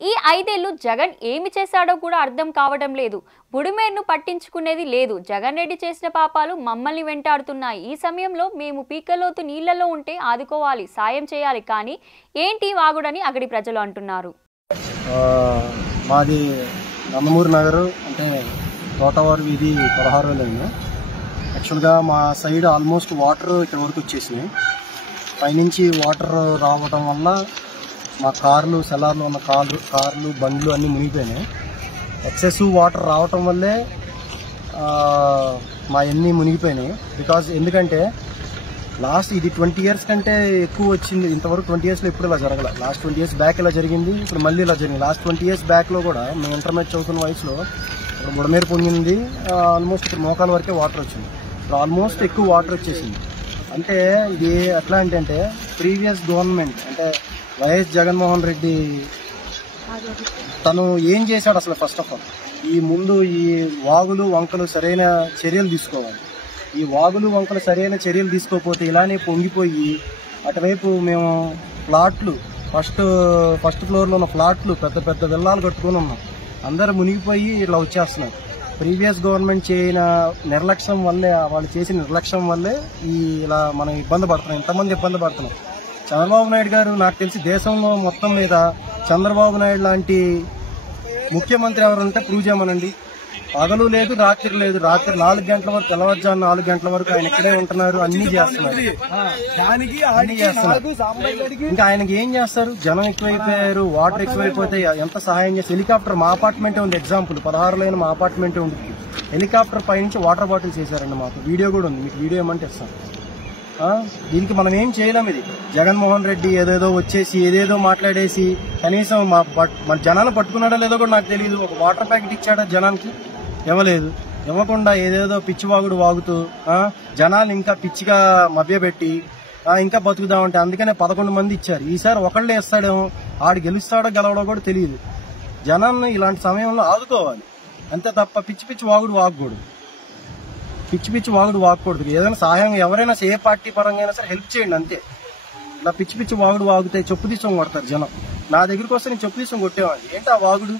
ఈ 5 ఏళ్లు జగన్ ఏమి చేశాడో కూడా అర్థం కావడం లేదు. బుడిమేరును పట్టించుకునేది లేదు. జగన్ రెడ్డి చేసిన పాపాలు మమ్మల్ని వెంటాడుతున్నాయి. ఈ సమయంలో మేము పీకలోతు నీళ్లలో ఉంటే ఆదుకోవాలి, సాయం చేయాలి, కానీ ఏంటి వాగుడని అక్కడి ప్రజలు అంటున్నారు. మాది నందమూరి నగరు, అంటే తోటవారి వీధి 16 యాక్చువల్గా మా సైడ్ ఆల్మోస్ట్ వాటర్ ఇక్కడ వరకు వచ్చేసినాయి. పైనుంచి వాటర్ రావడం వల్ల మా కార్లు, సెలార్లు ఉన్న కార్లు బండ్లు అన్నీ మునిగిపోయినాయి. ఎక్సెసివ్ వాటర్ రావటం వల్లే మా అన్నీ మునిగిపోయినాయి. ఎందుకంటే లాస్ట్ ఇది 20 years కంటే ఎక్కువ వచ్చింది. ఇంతవరకు 20 yearsలో ఎప్పుడు ఇలా జరగల. లాస్ట్ 20 years బ్యాక్ ఇలా జరిగింది, ఇప్పుడు మళ్ళీ ఇలా జరిగింది. లాస్ట్ 20 years బ్యాక్లో కూడా మేము ఇంటర్మీడియట్ చదువుతున్న వయసులో బుడమేరు పొంగింది. ఆల్మోస్ట్ ఇక్కడ మోకాల వరకే వాటర్ వచ్చింది. ఇప్పుడు ఆల్మోస్ట్ ఎక్కువ వాటర్ వచ్చేసింది. అంటే ఇది ఎట్లా అంటే ప్రీవియస్ గవర్నమెంట్, అంటే వైఎస్ జగన్మోహన్ రెడ్డి తను ఏం చేశాడు అసలు? ఫస్ట్ ఆఫ్ ఆల్ ఈ వాగులు వంకలు సరైన చర్యలు తీసుకోవాలి. ఈ వాగులు వంకలు సరైన చర్యలు తీసుకోకపోతే ఇలానే పొంగిపోయి అటువైపు మేము ఫ్లాట్లు ఫస్ట్ ఫ్లోర్లో ఉన్న ఫ్లాట్లు పెద్ద పెద్ద విల్లాలు కట్టుకుని ఉన్నాం. అందరూ మునిగిపోయి ఇలా వచ్చేస్తున్నారు. ప్రీవియస్ గవర్నమెంట్ చేయన నిర్లక్ష్యం వల్లే, వాళ్ళు చేసిన నిర్లక్ష్యం వల్లే ఇలా మనం ఇబ్బంది పడుతున్నాం, ఇంతమంది ఇబ్బంది పడుతున్నాం. చంద్రబాబు నాయుడు గారు నాకు తెలిసి దేశంలో మొత్తం మీద చంద్రబాబు నాయుడు లాంటి ముఖ్యమంత్రి ఎవరంటే ప్రూవ్ చేయమనండి. పగలు లేదు, రాత్రి లేదు. రాత్రి 4 గంటల వరకు, తెల్లవారుజాము 4 గంటల వరకు ఆయన ఇక్కడే ఉంటున్నారు, అన్ని చేస్తున్నారు. ఇంకా ఆయనకి ఏం చేస్తారు? జనం ఎక్కువైపోయారు, వాటర్ ఎక్కువైపోతే ఎంత సహాయం చేస్తారు? హెలికాప్టర్ మా అపార్ట్మెంటే ఉంది, ఎగ్జాంపుల్ 16 మా అపార్ట్మెంటే ఉంది. హెలికాప్టర్ పైనుంచి వాటర్ బాటిల్స్ వేసారండి. మాకు వీడియో కూడా ఉంది, మీకు వీడియో ఏమంటే ఇస్తాను. దీనికి మనం ఏం చేయలేం. ఇది జగన్మోహన్ రెడ్డి ఏదేదో వచ్చేసి ఏదేదో మాట్లాడేసి కనీసం మన జనాన్ని పట్టుకున్నాడో లేదో కూడా నాకు తెలియదు. ఒక వాటర్ ప్యాకెట్ ఇచ్చాడా జనానికి? ఇవ్వలేదు. ఇవ్వకుండా ఏదేదో పిచ్చివాగుడు వాగుతూ జనాలు ఇంకా పిచ్చిగా మభ్యపెట్టి ఇంకా బతుకుదామంటే అందుకనే 11 మంది ఇచ్చారు. ఈసారి ఒకళ్ళే ఇస్తాడేమో, ఆడు గెలుస్తాడో గెలవడో కూడా తెలియదు. జనాన్ని ఇలాంటి సమయంలో ఆదుకోవాలి అంతే తప్ప పిచ్చి పిచ్చి వాగుడు వాగకూడదు. ఏదైనా సహాయం ఎవరైనా ఏ పార్టీ పరంగా అయినా సరే హెల్ప్ చేయండి అంతే. ఇలా పిచ్చి పిచ్చి వాగుడు వాగితే చెప్పు తీసుకొని కొడతారు జనం. నా దగ్గరికి వస్తే నేను చెప్పు తీసుకొని కొట్టేవాడిని. ఏంటి ఆ వాగుడు?